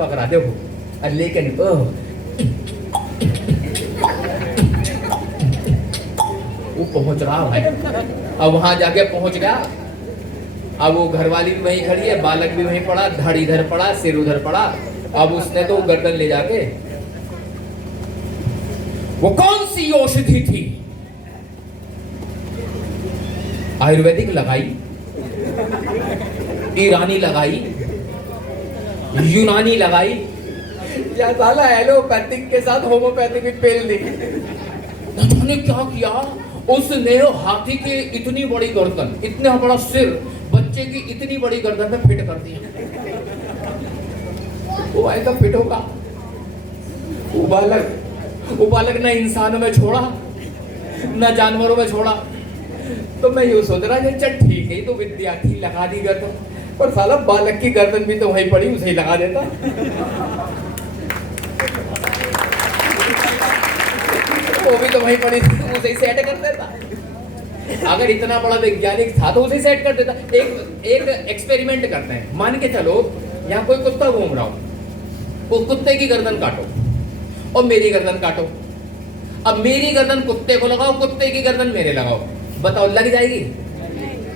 पकड़ा देखो, लेकिन वो पहुंच रहा भाई। अब वहां जाके पहुंच गया, अब वो घरवाली भी वहीं खड़ी है, बालक भी वहीं पड़ा, धड़ इधर पड़ा, सिर उधर पड़ा। अब उसने तो गर्दन ले जाके, वो कौन सी औषधि थी, आयुर्वेदिक लगाई, ईरानी लगाई, यूनानी लगाई, या साला एलोपैथिक के साथ होम्योपैथिक भी पेल दी। उन्होंने क्या किया, उसने हाथी के इतनी बड़ी गर्दन, इतना बड़ा सिर, बच्चे की इतनी बड़ी गर्दन में फिट कर दिया। वो ऐसा फिट होगा, वो बालक न इंसानों में छोड़ा न जानवरों में छोड़ा। तो मैं यूं सोच रहा चल ठीक है, तो विद्यार्थी लगा दी गर्दन, पर साला बालक की गर्दन भी तो वहीं पड़ी, उसे ही लगा देता। वो भी तो वहीं पड़ी थी, उसे ही सेट कर देता। अगर इतना बड़ा वैज्ञानिक था तो उसे सेट कर देता। एक एक्सपेरिमेंट करते हैं, मान के चलो यहाँ कोई कुत्ता घूम रहा हो, वो कुत्ते की गर्दन काटो और मेरी गर्दन काटो। अब मेरी गर्दन कुत्ते को लगाओ, कुत्ते की गर्दन मेरे लगाओ, बताओ लग जाएगी?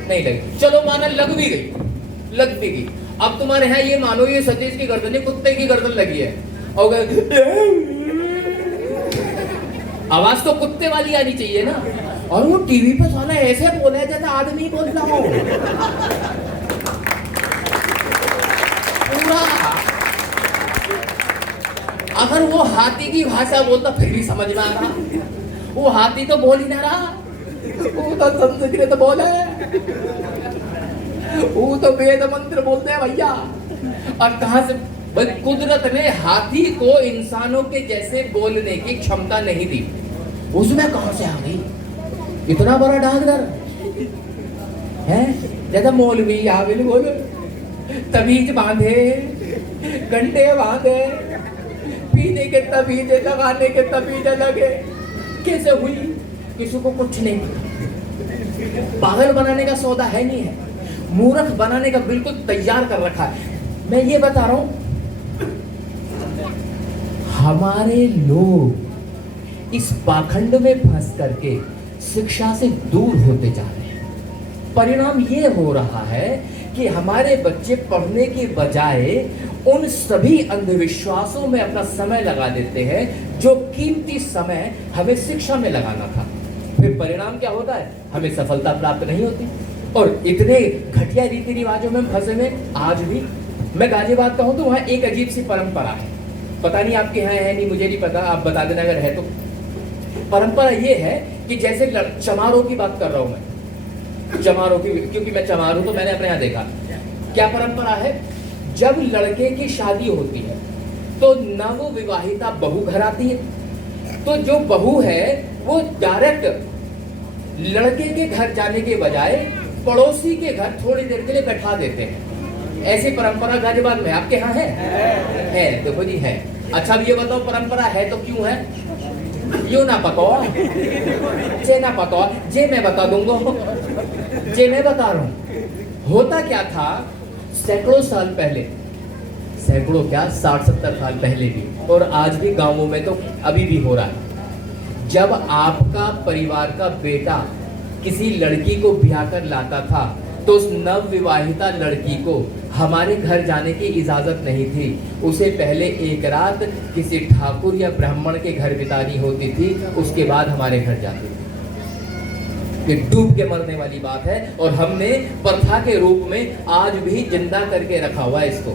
नहीं लगी। चलो माना लग भी गई। अब तुम्हारे यहाँ ये मानो ये सतीश की गर्दन है, कुत्ते की गर्दन लगी है, और आवाज तो कुत्ते वाली आनी चाहिए ना। और वो टीवी पे साला ऐसे बोला है जैसे आदमी बोल रहा हो पूरा। अगर वो हाथी की भाषा बोलता फिर भी समझ में आ रहा, वो हाथी तो बोल ही ना रहा, वो तो संस्कृत बोले, वो तो वेद मंत्र बोलते हैं भैया। और कहां से भाई, कुदरत ने हाथी को इंसानों के जैसे बोलने की क्षमता नहीं दी, उसमें कहां से आ गई इतना बड़ा डाकदर है? जैसा मौलवी आविल बोले, तबीज बांधे, घंटे बांधे, पीने के तबीजे, लगाने के तबीजे लगे। कैसे हुई किसी को कुछ नहीं पता। पागल बनाने का सौदा है नहीं है, मूर्ख बनाने का बिल्कुल तैयार कर रखा है। मैं ये बता रहा हूं, हमारे लोग इस पाखंड में फंस करके शिक्षा से दूर होते जा रहे हैं। परिणाम ये हो रहा है कि हमारे बच्चे पढ़ने के बजाय उन सभी अंधविश्वासों में अपना समय लगा देते हैं जो कीमती समय हमें शिक्षा में लगाना था। फिर परिणाम क्या होता है? हमें सफलता प्राप्त नहीं होती और इतने घटिया रीति रिवाजों में फंसे में आज भी। मैं गाजियाबाद का हूं तो वहां एक अजीब सी परंपरा है, पता नहीं आपके यहाँ है नहीं, मुझे नहीं पता, आप बता देना अगर है तो। परंपरा ये है कि जैसे चमारों की बात कर रहा हूं मैं, चमारों की, क्योंकि मैं चमार हूं तो मैंने अपने यहाँ देखा। क्या परंपरा है? जब लड़के की शादी होती है तो नव विवाहिता बहू घर आती है, तो जो बहू है वो डायरेक्ट लड़के के घर जाने के बजाय पड़ोसी के घर थोड़ी देर के लिए बैठा देते हैं। ऐसी परंपरा गाजियाबाद में आपके यहाँ है? देखो जी है। अच्छा अब ये बताओ परंपरा है तो क्यों है? यू ना पतो, जे ना पतो, जे मैं बता दूंगा, जे मैं बता रहा हूं। होता क्या था, सैकड़ों साल पहले, सैकड़ों क्या 60-70 साल पहले भी, और आज भी गांवों में तो अभी भी हो रहा है। जब आपका परिवार का बेटा किसी लड़की को ब्याह कर लाता था तो उस नव विवाहिता लड़की को हमारे घर जाने की इजाजत नहीं थी। उसे पहले एक रात किसी ठाकुर या ब्राह्मण के घर बितानी होती थी, उसके बाद हमारे घर जाती थी। ये डूब के मरने वाली बात है और हमने प्रथा के रूप में आज भी जिंदा करके रखा हुआ है इसको।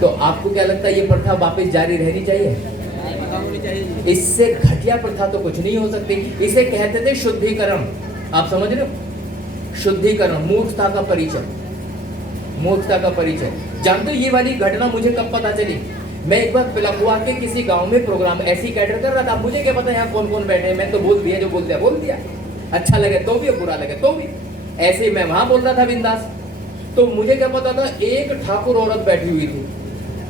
तो आपको क्या लगता है ये प्रथा वापस जारी रहनी चाहिए? इससे घटिया प्रथा तो कुछ नहीं हो सकती। इसे कहते थे शुद्धिकरण। आप समझ रहे हो? शुद्धिकरण, मूर्खता का परिचय, मूर्खता का परिचय। जानते हो ये वाली घटना मुझे कब पता चली? मैं एक बार पिलखुआ के किसी गांव में प्रोग्राम ऐसी कैटर कर रहा था। मुझे क्या पता यहाँ कौन कौन बैठे हैं, मैं तो बोल दिया, जो बोल दिया। अच्छा लगे तो भी और बुरा लगे तो भी। ऐसे मैं वहां बोल रहा था बिंदास। तो मुझे क्या पता था, एक ठाकुर औरत बैठी हुई थी,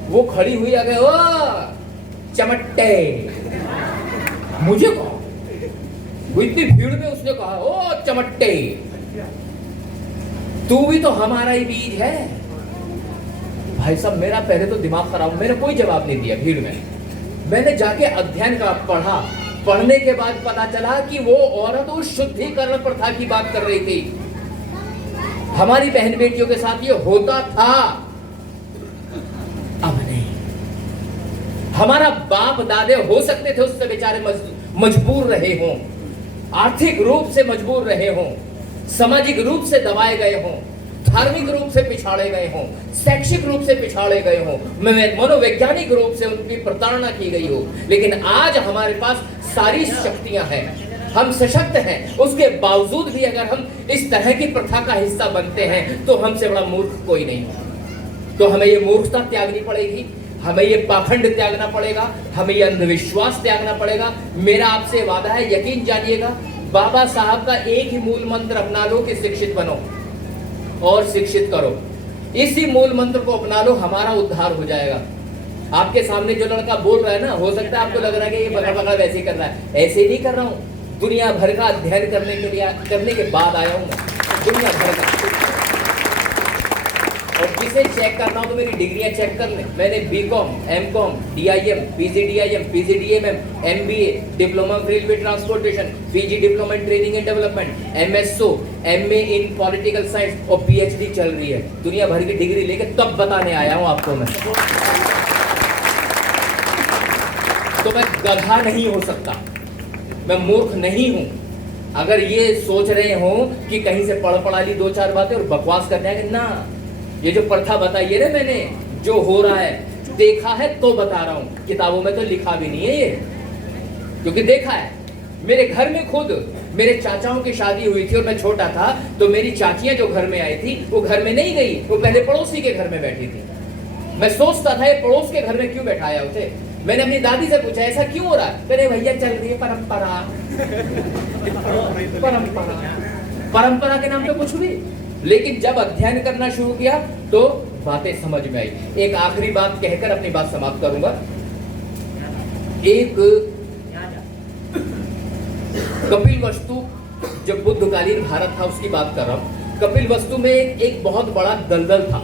वो खड़ी हुई आ गए, ओ चमट्टे, मुझे कहा, वो इतनी भीड़ में उसने कहा, ओ चमट्टे, तू भी तो हमारा ही बीज है। भाई साहब मेरा पहले तो दिमाग खराब, मैंने कोई जवाब नहीं दिया भीड़ में। मैंने जाके अध्ययन का पढ़ा, पढ़ने के बाद पता चला कि वो औरत उस शुद्धिकरण प्रथा की बात कर रही थी। हमारी बहन बेटियों के साथ ये होता था, अब नहीं। हमारा बाप दादे हो सकते थे उससे बेचारे मजबूर रहे हों, आर्थिक रूप से मजबूर रहे हों, सामाजिक रूप से दबाए गए हों, धार्मिक रूप से पिछाड़े गए हों, शैक्षिक रूप से पिछाड़े गए हों, मनोवैज्ञानिक रूप से उनकी प्रताड़ना की गई हो, लेकिन आज हमारे पास सारी शक्तियां हैं, हम सशक्त हैं। उसके बावजूद भी अगर हम इस तरह की प्रथा का हिस्सा बनते हैं तो हमसे बड़ा मूर्ख कोई नहीं है। तो हमें ये मूर्खता त्यागनी पड़ेगी, हमें ये पाखंड त्यागना पड़ेगा, हमें ये अंधविश्वास त्यागना पड़ेगा। मेरा आपसे वादा है, यकीन जानिएगा, बाबा साहब का एक ही मूल मंत्र अपना लो कि शिक्षित बनो और शिक्षित करो। इसी मूल मंत्र को अपना लो, हमारा उद्धार हो जाएगा। आपके सामने जो लड़का बोल रहा है ना, हो सकता है आपको लग रहा है कि ये बकड़ बकड़ वैसे ही कर रहा है, ऐसे ही नहीं कर रहा हूँ। दुनिया भर का अध्ययन करने के बाद आया हूँ मैं, दुनिया भर का। और किसे चेक करना हो तो मेरी डिग्रियां चेक कर लें। मैंने BCom, MCom, DIM, PGDIM, PGDMM, MBA, diploma railway transportation, PG diploma in training and development, MSO, MA in political science और पीएचडी चल रही है। दुनिया भर की डिग्री लेके तब बताने आया हूं आपको मैं। तो मैं गधा नहीं हो सकता, मैं मूर्ख नहीं हूं। अगर ये सोच रहे हो कि कहीं से पढ़ा ली दो चार बातें और बकवास करने आएंगे ना, ये जो प्रथा बताई है ना मैंने, जो हो रहा है देखा है तो बता रहा हूं। किताबों में तो लिखा भी नहीं है ये, क्योंकि देखा है। मेरे घर में खुद मेरे चाचाओं की शादी हुई थी और मैं छोटा था, तो मेरी चाचियां जो घर में आई थी वो घर में नहीं गई, वो पहले पड़ोसी के घर में बैठी थी। मैं सोचता था ये पड़ोस के घर में क्यों बैठाया उसे। मैंने अपनी दादी से पूछा ऐसा क्यों हो रहा है, कहते भैया चल रही है परंपरा। परंपरा के नाम पे कुछ भी। लेकिन जब अध्ययन करना शुरू किया तो बातें समझ में आई। एक आखिरी बात कहकर अपनी बात समाप्त करूंगा। एक कपिलवस्तु, जब बुद्धकालीन भारत था उसकी बात कर रहा हूं। कपिलवस्तु में एक बहुत बड़ा दलदल था।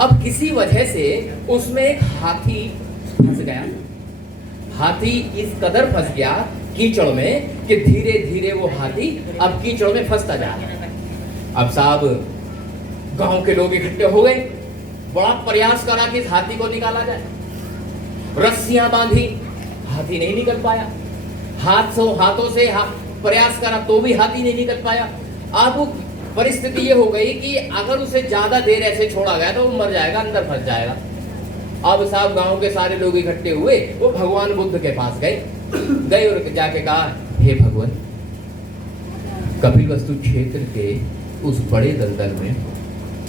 अब किसी वजह से उसमें एक हाथी फंस गया। हाथी इस कदर फंस गया कीचड़ में कि धीरे धीरे वो हाथी अब कीचड़ में फंसता जा रहा है। अब साहब गांव के लोग इकट्ठे हो गए, बड़ा प्रयास करा कि इस हाथी को निकाला जाए। रस्सियां बांधी, हाथी नहीं निकल पाया। हाथों से प्रयास करा तो भी हाथी नहीं निकल पाया। अब परिस्थिति ये हो गई कि अगर उसे ज्यादा देर ऐसे छोड़ा गया तो वो मर जाएगा, अंदर फंस जाएगा। अब साहब गांव के सारे लोग इकट्ठे हुए, वो भगवान बुद्ध के पास गए और जाके कहा, हे भगवान, कपिलवस्तु क्षेत्र के उस बड़े दलदल में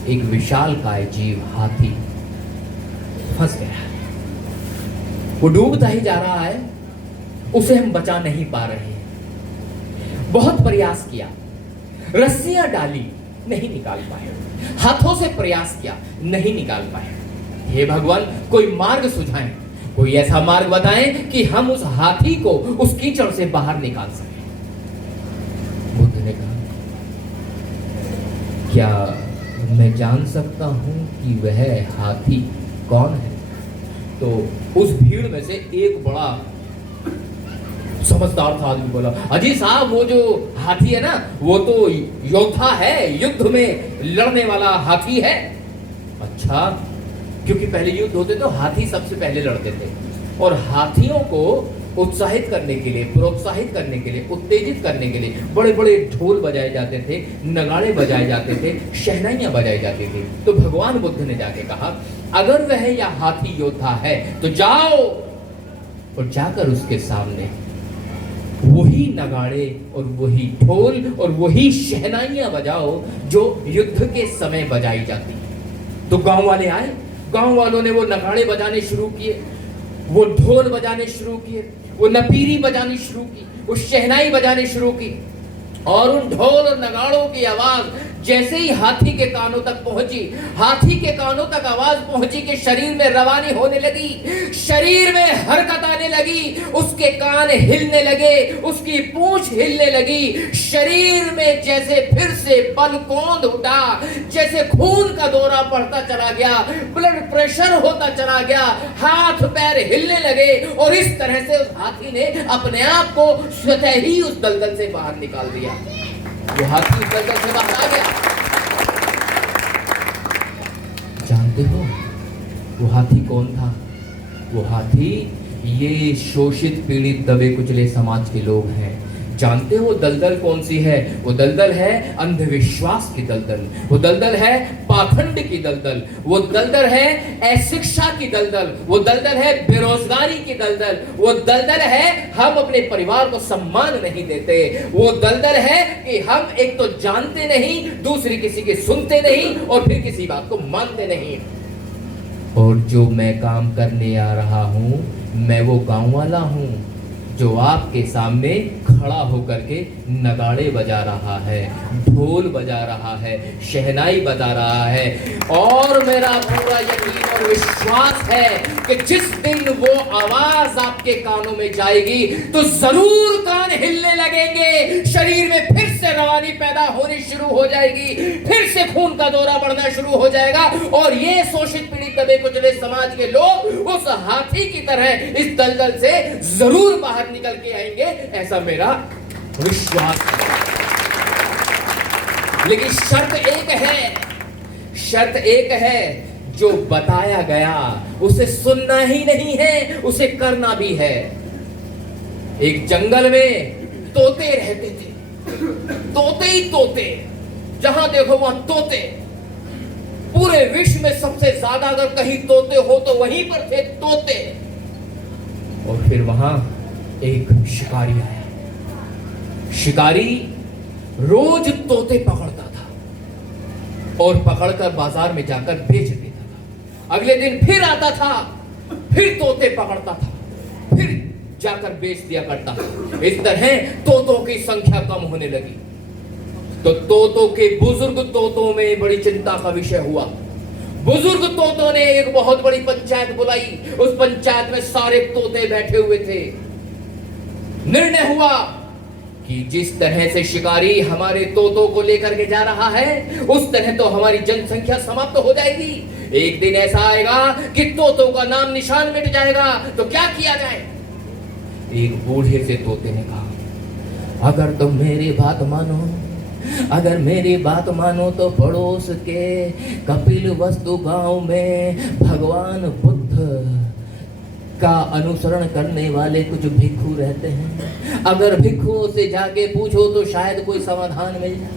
एक विशालकाय जीव हाथी फंस गया है। वो डूबता ही जा रहा है, उसे हम बचा नहीं पा रहे हैं। बहुत प्रयास किया, रस्सियां डाली, नहीं निकाल पाए। हाथों से प्रयास किया, नहीं निकाल पाए। हे भगवान, कोई मार्ग सुझाएं, कोई ऐसा मार्ग बताएं कि हम उस हाथी को उस कीचड़ से बाहर निकाल सकें। बुद्ध ने कहा, क्या मैं जान सकता हूं कि वह हाथी कौन है? तो उस भीड़ में से एक बड़ा समझदार था आदमी बोला, अजी साहब, वो जो हाथी है ना, वो तो योद्धा है, युद्ध में लड़ने वाला हाथी है। अच्छा, क्योंकि पहले युद्ध होते तो हाथी सबसे पहले लड़ते थे, और हाथियों को उत्साहित करने के लिए, प्रोत्साहित करने के लिए, उत्तेजित करने के लिए बड़े बड़े ढोल बजाए जाते थे, नगाड़े बजाए जाते थे, शहनाइयां बजाई जाती थी। तो भगवान बुद्ध ने जाके कहा, अगर वह या हाथी योद्धा है तो जाओ और जाकर उसके सामने वही नगाड़े और वही ढोल और वही शहनाइयां बजाओ जो युद्ध के समय बजाई जाती। तो गांव वाले आए, गांव वालों ने वो नगाड़े बजाने शुरू किए, वो ढोल बजाने शुरू किए, वो नपीरी बजानी शुरू की, वो शहनाई बजाने शुरू की, और उन ढोल और नगाड़ों की आवाज जैसे ही हाथी के कानों तक पहुंची, हाथी के कानों तक आवाज पहुंची कि शरीर में रवानी होने लगी, शरीर में हरकत आने लगी, उसके कान हिलने लगे, उसकी पूंछ हिलने लगी, शरीर में जैसे फिर से बल कौंध उठा, जैसे खून का दौरा बढ़ता चला गया, ब्लड प्रेशर होता चला गया, हाथ पैर हिलने लगे और इस तरह से उस हाथी ने अपने आप को स्वतः ही उस दलदल से बाहर निकाल दिया। वो हाथी उस दलदल से बाहर आ गया। जानते हो वो हाथी कौन था? वो हाथी ये शोषित पीड़ित दबे कुचले समाज के लोग हैं। जानते हो दलदल कौन सी है? वो दलदल है अंधविश्वास की दलदल, वो दलदल है पाखंड की दलदल, वो दलदल है अशिक्षा की दलदल, वो दलदल है बेरोजगारी की दलदल, वो दलदल है हम अपने परिवार को सम्मान नहीं देते, वो दलदल है कि हम एक तो जानते नहीं, दूसरी किसी के सुनते नहीं और फिर किसी बात को मानते नहीं। और जो मैं काम करने आ रहा हूं, मैं वो गांव वाला हूं जो आपके सामने खड़ा होकर के नगाड़े बजा रहा है, ढोल बजा रहा है, शहनाई बजा रहा है। और मेरा पूरा यकीन और विश्वास है कि जिस दिन वो आवाज आपके कानों में जाएगी तो जरूर कान हिलने लगेंगे, शरीर में फिर से रवानी पैदा होनी शुरू हो जाएगी, फिर से खून का दौरा बढ़ना शुरू हो जाएगा और ये शोषित पीड़ित दबे कुचले समाज के लोग उस हाथी की तरह इस दलदल से जरूर बाहर निकल के आएंगे, ऐसा मेरा विश्वास है। लेकिन शर्त एक है, जो बताया गया उसे सुनना ही नहीं है, उसे करना भी है। एक जंगल में तोते रहते थे, तोते ही तोते, जहां देखो वहां तोते। पूरे विश्व में सबसे ज्यादा अगर कहीं तोते हो तो वहीं पर थे तोते। और फिर वहां एक शिकारी आया। शिकारी रोज तोते पकड़ता था और पकड़कर बाजार में जाकर बेच देता था। अगले दिन फिर आता था, फिर तोते पकड़ता था, फिर जाकर बेच दिया करता था। इस तरह तोतों की संख्या कम होने लगी तो तोतों के बुजुर्ग तोतों में बड़ी चिंता का विषय हुआ। बुजुर्ग तोतों ने एक बहुत बड़ी पंचायत बुलाई। उस पंचायत में सारे तोते बैठे हुए थे। निर्णय हुआ कि जिस तरह से शिकारी हमारे तोतों को लेकर के जा रहा है, उस तरह तो हमारी जनसंख्या समाप्त हो जाएगी। एक दिन ऐसा आएगा कि तोतों का नाम निशान मिट जाएगा, तो क्या किया जाए? एक बूढ़े से तोते ने कहा, अगर तुम मेरी बात मानो, अगर मेरी बात मानो तो पड़ोस के कपिल वस्तु गांव में भगवान बुद्ध का अनुसरण करने वाले कुछ भिक्षु रहते हैं। अगर भिक्षुओं से जाके पूछो तो शायद कोई समाधान मिल जाए।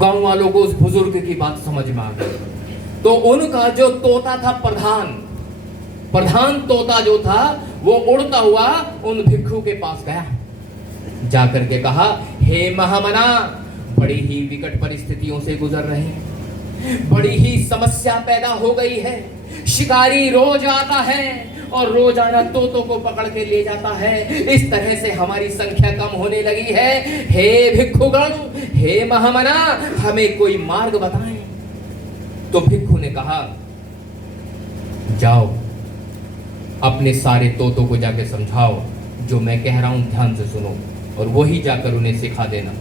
गांव वालों को उस बुजुर्ग की बात समझ में आ गई। तो उनका जो तोता था, प्रधान तोता जो था, वो उड़ता हुआ उन भिक्षु के पास गया। जाकर के कहा, हे महामना, बड़ी ही विकट परिस्थितियों से गुजर रहे हैं, बड़ी ही समस्या पैदा हो गई है। शिकारी रोज आता है और रोजाना तोतों को पकड़ के ले जाता है। इस तरह से हमारी संख्या कम होने लगी है। हे भिक्षुगण, हे महामना, हमें कोई मार्ग बताएं। तो भिक्षु ने कहा, जाओ अपने सारे तोतों को जाके समझाओ, जो मैं कह रहा हूं ध्यान से सुनो और वही जाकर उन्हें सिखा देना।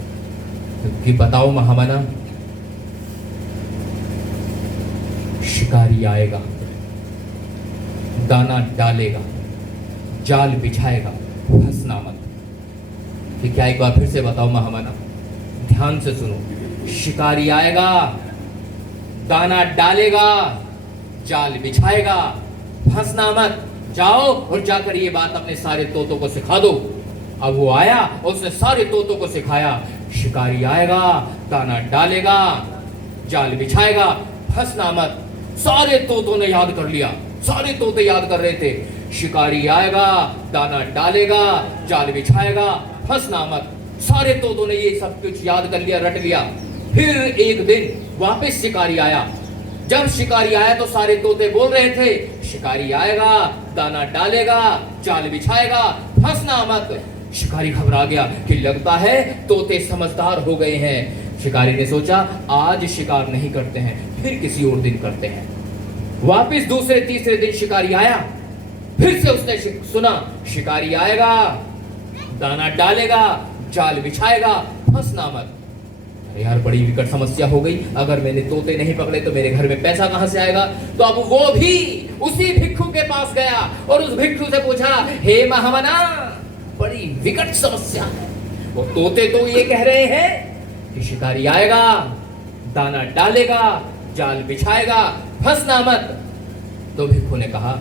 कि बताओ महामना, शिकारी आएगा, दाना डालेगा, जाल बिछाएगा, फंसना मत। कि क्या, एक बार फिर से बताओ महामना, ध्यान से सुनो। शिकारी आएगा, दाना डालेगा, जाल बिछाएगा, फंसना मत। जाओ और जाकर ये बात अपने सारे तोतों को सिखा दो। अब वो आया और उसने सारे तोतों को सिखाया। शिकारी आएगा, दाना डालेगा, जाल बिछाएगा, फंसना मत। सारे तोतों ने याद कर लिया, सारे तोते याद कर रहे थे। शिकारी आएगा, दाना डालेगा, जाल बिछाएगा, फंसना मत। सारे तोतों ने ये सब कुछ याद कर लिया, रट लिया। फिर एक दिन वापस शिकारी आया। जब शिकारी आया तो सारे तोते बोल रहे थे, शिकारी आएगा, दाना डालेगा, जाल बिछाएगा, फंसना मत। शिकारी घबरा गया कि लगता है तोते समझदार हो गए हैं। शिकारी ने सोचा आज शिकार नहीं करते हैं, फिर किसी और दिन करते हैं। वापिस दूसरे तीसरे दिन शिकारी आया, फिर से उसने सुना शिकारी आएगा, दाना डालेगा, जाल बिछाएगा, फंसना मत। अरे यार बड़ी विकट समस्या हो गई, अगर मैंने तोते नहीं पकड़े तो मेरे घर में पैसा कहां से आएगा। तो अब वो भी उसी भिक्षु के पास गया और उस भिक्षु से पूछा, हे महामना, बड़ी विकट समस्या है। वो तोते तो ये कह रहे हैं कि शिकारी आएगा, दाना डालेगा, जाल बिछाएगा, फंसना मत। तो भिक्षु ने कहा,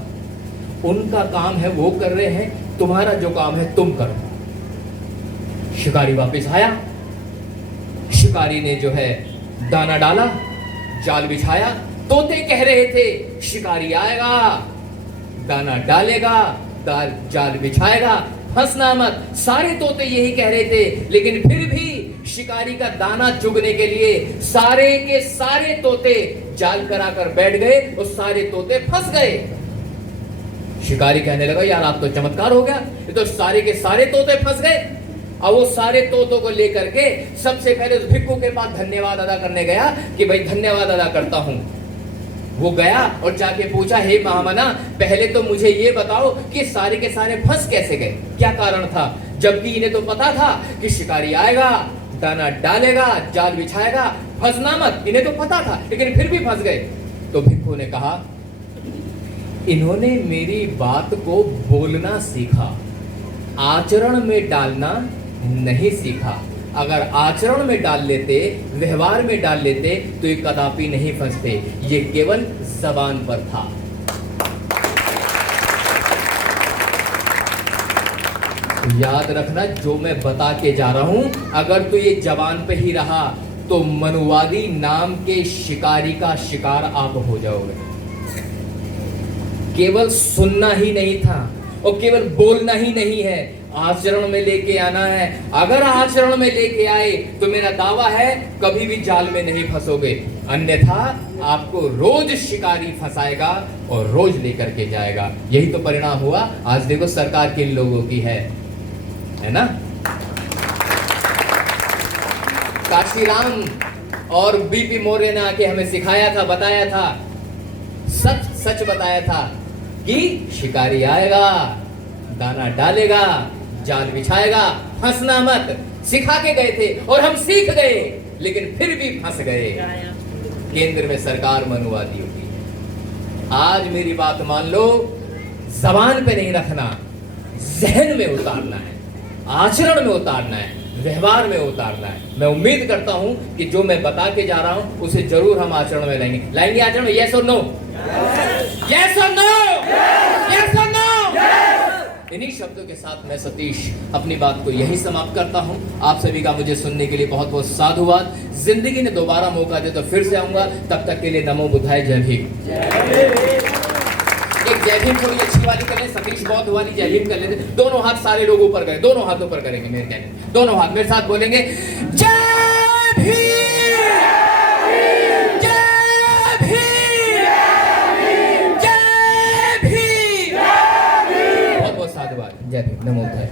उनका काम है वो कर रहे हैं, तुम्हारा जो काम है तुम करो। शिकारी वापस आया, शिकारी ने जो है दाना डाला, जाल बिछाया। तोते कह रहे थे शिकारी आएगा, दाना डालेगा, जाल बिछाएगा, फंसना मत। सारे तोते यही कह रहे थे, लेकिन फिर भी शिकारी का दाना चुगने के लिए सारे के सारे तोते जाल कराकर बैठ गए और सारे तोते फंस गए। शिकारी कहने लगा, यार आप तो चमत्कार हो गया, ये तो सारे के सारे तोते फंस गए। अब वो सारे तोतों को लेकर के सबसे पहले उस भिक्षु के पास धन्यवाद अदा करने गया कि भाई धन्यवाद अदा करता हूं। वो गया और जाके पूछा, हे महामना, पहले तो मुझे ये बताओ कि सारे के सारे फंस कैसे गए, क्या कारण था? जबकि इन्हें तो पता था कि शिकारी आएगा, दाना डालेगा, जाल बिछाएगा, फंसना मत, इन्हें तो पता था, लेकिन फिर भी फंस गए। तो भिक्षु ने कहा, इन्होंने मेरी बात को बोलना सीखा, आचरण में डालना नहीं सीखा। अगर आचरण में डाल लेते, व्यवहार में डाल लेते तो ये कदापि नहीं फंसते, ये केवल जबान पर था। याद रखना, जो मैं बता के जा रहा हूं, अगर तो ये जबान पे ही रहा तो मनुवादी नाम के शिकारी का शिकार आप हो जाओगे। केवल सुनना ही नहीं था और केवल बोलना ही नहीं है, आचरण में लेके आना है। अगर आचरण में लेके आए तो मेरा दावा है कभी भी जाल में नहीं फंसोगे, अन्यथा आपको रोज शिकारी फंसाएगा और रोज लेकर के जाएगा। यही तो परिणाम हुआ। आज देखो सरकार किन लोगों की है ना। काशीराम और बीपी मौर्य ने आके हमें सिखाया था, बताया था, सच सच बताया था कि शिकारी आएगा, दाना डालेगा, जाल बिछाएगा, फंसना मत। सिखा के गए थे और हम सीख गए, लेकिन फिर भी फंस गए। केंद्र में सरकार मनुवादी होगी। आज मेरी बात मान लो, जबान पे नहीं रखना, जहन में उतारना है, आचरण में उतारना है, व्यवहार में उतारना है। मैं उम्मीद करता हूं कि जो मैं बता के जा रहा हूं उसे जरूर हम आचरण में लाएंगे आचरण में। यस और नो? यस और नो? यस और नो? इन्हीं शब्दों के साथ मैं सतीश अपनी बात को यही समाप्त करता हूं। आप सभी का मुझे सुनने के लिए बहुत बहुत साधुवाद। जिंदगी ने दोबारा मौका दे तो फिर से आऊंगा, तब तक के लिए नमो बुद्धाय, जय भीम। एक जय भीम थोड़ी अच्छी वाली कर ले, सतीश बौद्ध वाली जय भीम कर लेते। दोनों हाथ सारे लोग ऊपर करें, दोनों हाथ ऊपर करेंगे मेरे कहने, दोनों हाथ मेरे साथ बोलेंगे, जय भीम, जय भीम, जय भीम। बहुत बहुत साधुवाद। जय भीम, नमो बुद्धाय।